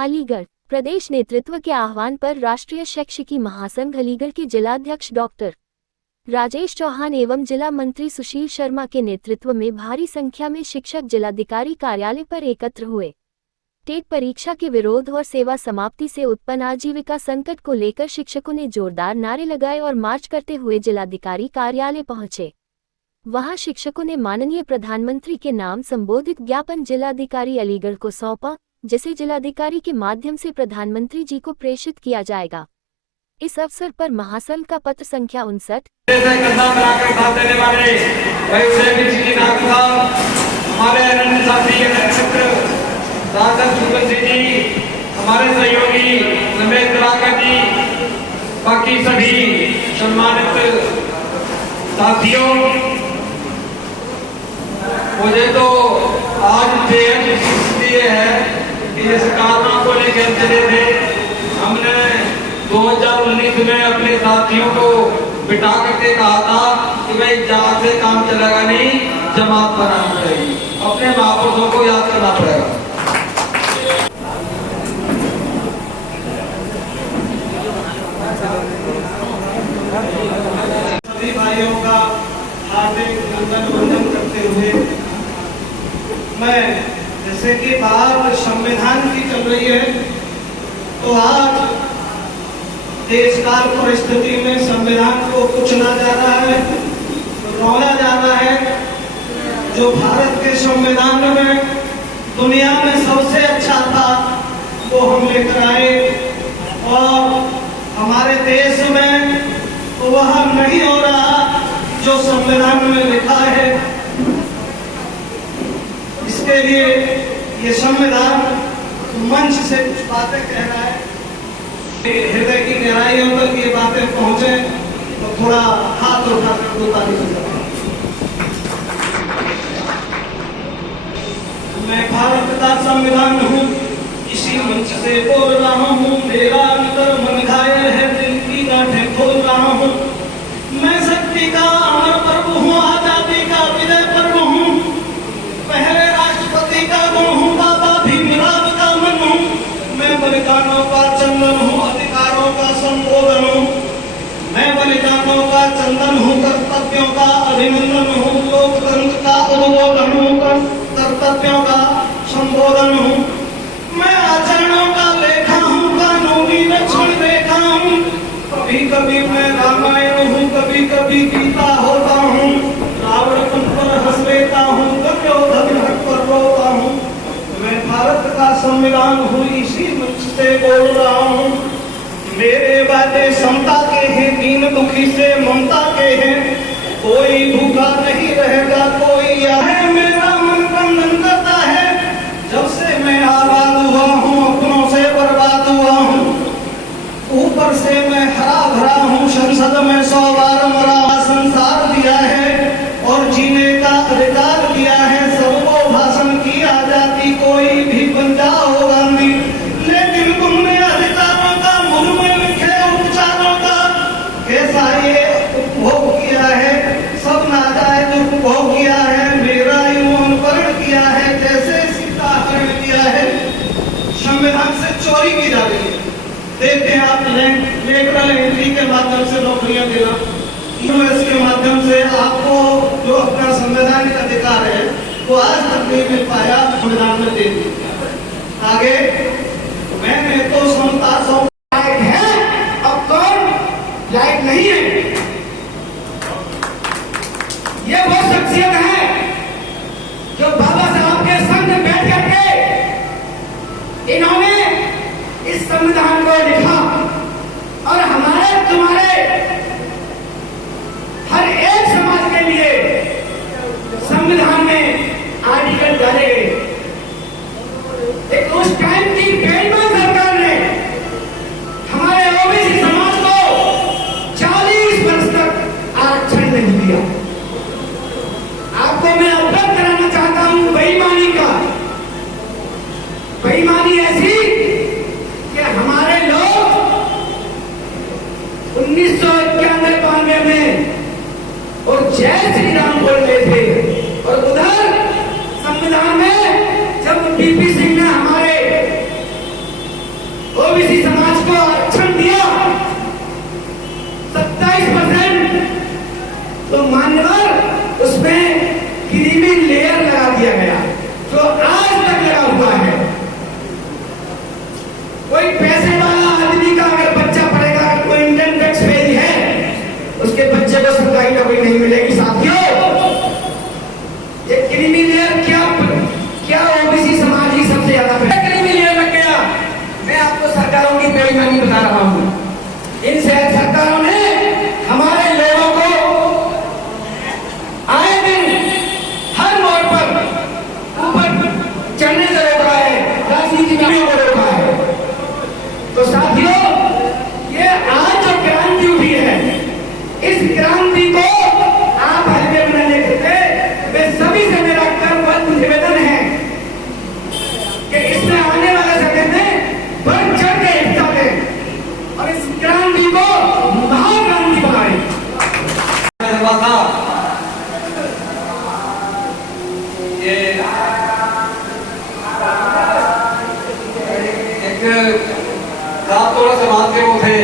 अलीगढ़ प्रदेश नेतृत्व के आह्वान पर राष्ट्रीय शिक्षकी महासंघ अलीगढ़ के जिलाध्यक्ष डॉक्टर राजेश चौहान एवं जिला मंत्री सुशील शर्मा के नेतृत्व में भारी संख्या में शिक्षक जिलाधिकारी कार्यालय पर एकत्र हुए। टेट परीक्षा के विरोध और सेवा समाप्ति से उत्पन्न आजीविका संकट को लेकर शिक्षकों ने जोरदार नारे लगाए और मार्च करते हुए जिलाधिकारी कार्यालय पहुंचे। वहां शिक्षकों ने माननीय प्रधानमंत्री के नाम संबोधित ज्ञापन जिलाधिकारी अलीगढ़ को सौंपा, जिसे जिलाधिकारी के माध्यम से प्रधानमंत्री जी को प्रेषित किया जाएगा। इस अवसर पर महासंघ का पत्र संख्या 59 हमारे सहयोगी रमेश जी, बाकी सभी सम्मानित साथियों, मुझे तो आज बेहद इसलिए है कि इस कारणों को लेकर चले थे। हमने 2019 में अपने साथियों को बिठा करके कहा था कि भाई जहाँ से काम चलेगा नहीं, जमात बनानी पड़ेगी। अपने महापुरुषों को याद करना पड़ेगा। सभी भाइयों का हार्दिक अभिनंदन करते हुए मैं, जैसे कि बात संविधान की चल रही है, तो आज देश काल परिस्थिति में संविधान को कुचला जा रहा है, रौला जा रहा है। जो भारत के संविधान में दुनिया में सबसे अच्छा था वो हम लेकर आए, और हमारे देश में तो वह नहीं हो रहा जो संविधान में लिखा है। इसके लिए ये संविधान मंच से कुछ बातें कह रहा है, हृदय की गहराइयों तक ये बातें पहुंचे तो थोड़ा हाथ उठाकर दो ताली बजाओ। मैं भारत का संविधान हूँ, इसी मंच से बोल रहा हूँ। मेरा अंतर मन घायल है, दिल की गांठें खोल रहा हूँ। मैं शक्ति का अमर पर्व हूँ, आजादी का विजय पर्व हूँ। पहले राष्ट्रपति का गुण हूँ, बाबा भीमराव का मन हूँ। मैं बलिदानों का चंदन हूँ, अधिकारों का संबोधन हूँ। मैं बलिदानों का चंदन हूँ, कर्तव्यों का अभिनंदन हूँ। लोकतंत्र का उद्बोधन हूँ, कर्तव्यों का संबोधन हूँ। मैं आचरणों का लेखा हूँ, कानूनी रक्षण रेखा हूँ। कभी कभी मैं रामायण हूँ, कभी कभी गीता होता हूँ। रावण पर हंस लेता हूँ, दुर्योधन पर रोता हूँ। मैं भारत का संविधान हूँ, इसी मंच से बोल रहा हूँ। मेरे वादे समता के हैं, दीन दुखी से ममता के हैं। कोई भूखा नहीं रहेगा, कोई है। मेरा मन बंधन करता है, जब से मैं आबाद हुआ हूँ, अपनों से बर्बाद हुआ हूँ। ऊपर से मैं हरा भरा हूँ, संसद में 100 बार मरा। संसार दिया है और जीने का अधिकार दिया है। सबको भाषण की आजादी, कोई भी बन जाओ गांधी। लेकिन तुमने अधिकारों का मुझ में लिखे उपचारों का कैसा ये उपभोग किया है। सब नाजायज उपभोग किया है, मेरा यूं अनुकरण किया है जैसे सीताहरण किया है। संविधान से चोरी की जा रही है। देखते हैं आप लेटरल एंट्री के माध्यम से नौकरियां देना, यूएस के माध्यम से आपको जो अपना संवैधानिक अधिकार है वो आज तक नहीं मिल पाया, संविधान में दे दिया। आगे मैंने तो समता लायक है, अब कौन लायक नहीं है। ये वो शख्सियत है जो बाबा साहब के संग में बैठ करके इन्होंने इस संविधान को लिखा, और हमारे तुम्हारे हर एक समाज के लिए संविधान में आर्टिकल डाले गए। एक उस टाइम की बेईमान सरकार ने हमारे ओबीसी समाज को 40 वर्ष तक आरक्षण नहीं दिया। आपको मैं अवगत कराना चाहता हूं बेईमानी का। बेईमानी ऐसी कि हमारे लोग 1991-92 में और जय श्री राम बोल रहे थे, और उधर संविधान में जब बीपी सिंह ने हमारे जो आज तक लगा हुआ है। कोई पैसे वाला आदमी का अगर बच्चा पढ़ेगा, कोई इनकम टैक्स पेड है, उसके बच्चे को सरकारी नौकरी नहीं मिलेगी। साथियों, ये क्रीमी लेयर क्या ओबीसी समाज ही सबसे ज्यादा क्रीमी लेयर में गया। मैं आपको सरकारों की बेईमानी बता रहा हूं। इन सरकारों ने हमारे लोगों को आए दिन हर मोड़ पर ऊपर चढ़ने से रोका है, राजनीति में रोका है। तो साथियों, ये आज जो क्रांति उठी है, इस क्रांति को आप हल्के में न लेते। वे सभी से मेरा करबद्ध निवेदन है कि इसमें आने वाले समय में बढ़ चढ़ के हिस्सा लें और इस क्रांति को महाक्रांति बनाएं। ये एक रातों समाज के वो थे,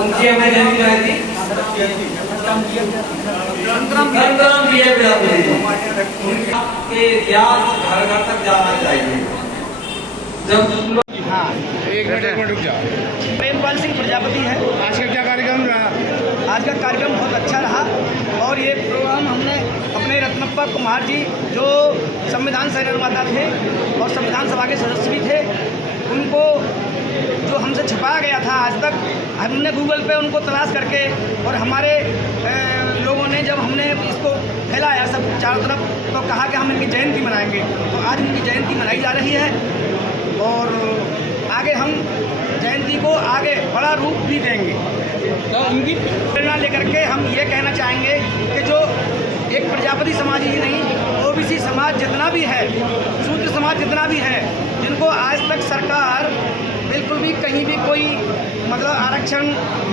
उनकी हमें जयंती कराई थी, के इतिहास घर घर तक जाना चाहिए। जब एक मिनट रुक जाओ। प्रेमपाल सिंह प्रजापति है। आज का क्या कार्यक्रम रहा? आज का कार्यक्रम बहुत अच्छा रहा और ये प्रोग्राम हमने अपने रत्नप्पा कुमार जी, जो संविधान से निर्माता थे और संविधान सभा के सदस्य भी थे, उनको जो हमसे छुपाया गया था आज तक, हमने गूगल पे उनको तलाश करके और हमारे लोगों ने जब हमने इसको फैलाया सब चारों तरफ, तो कहा कि हम इनकी जयंती मनाएंगे। तो आज इनकी जयंती मनाई जा रही है और आगे हम जयंती को आगे बड़ा रूप भी देंगे। तो उनकी प्रेरणा लेकर के हम ये कहना चाहेंगे कि जो एक प्रजापति समाज ही नहीं, ओबीसी समाज जितना भी है, शूद्र समाज जितना भी है, जिनको आज तक सरकार बिल्कुल भी कहीं भी कोई मतलब आरक्षण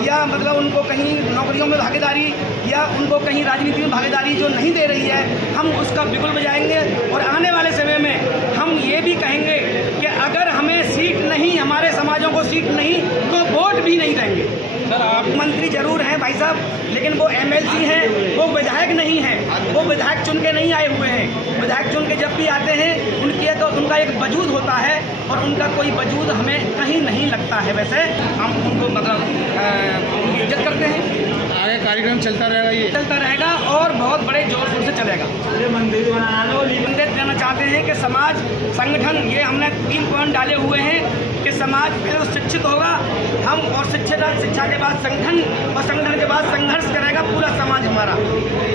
या मतलब उनको कहीं नौकरियों में भागीदारी या उनको कहीं राजनीति में भागीदारी जो नहीं दे रही है, हम उसका बिगुल बजाएंगे। और आने वाले समय में हम ये भी कहेंगे कि अगर हमें सीट नहीं, हमारे समाजों को सीट नहीं, तो वोट भी नहीं देंगे। सर, आप मंत्री जरूर हैं भाई साहब, लेकिन वो एमएलसी हैं, वो विधायक नहीं हैं। वो विधायक चुन के नहीं आए हुए हैं। विधायक चुन के जब भी आते हैं, उनका एक वजूद होता है और उनका कोई वजूद हमें कहीं नहीं लगता है। वैसे हम उनको मतलब उनकी इज्जत करते हैं। आगे कार्यक्रम चलता रहेगा, ये चलता रहेगा और बहुत बड़े जोर शोर से चलेगा। मंदिर देना चाहते हैं कि समाज संगठन, ये हमने 3 पॉइंट डाले हुए हैं कि समाज पहले शिक्षित होगा हम, और शिक्षा के बाद संगठन, और संगठन के बाद संघर्ष करेगा पूरा समाज हमारा।